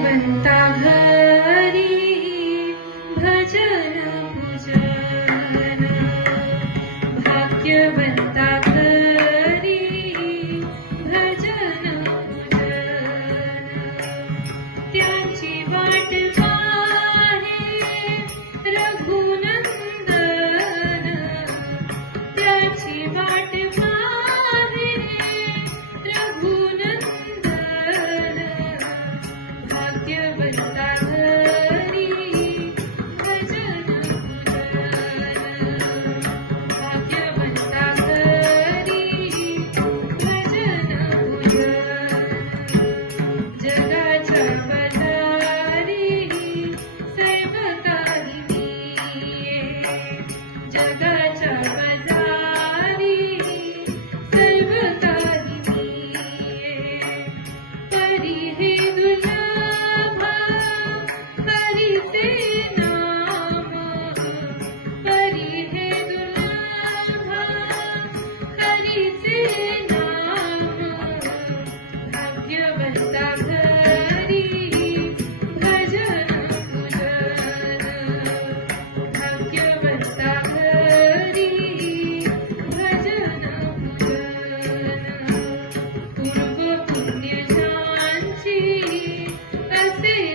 ventaja. ござい。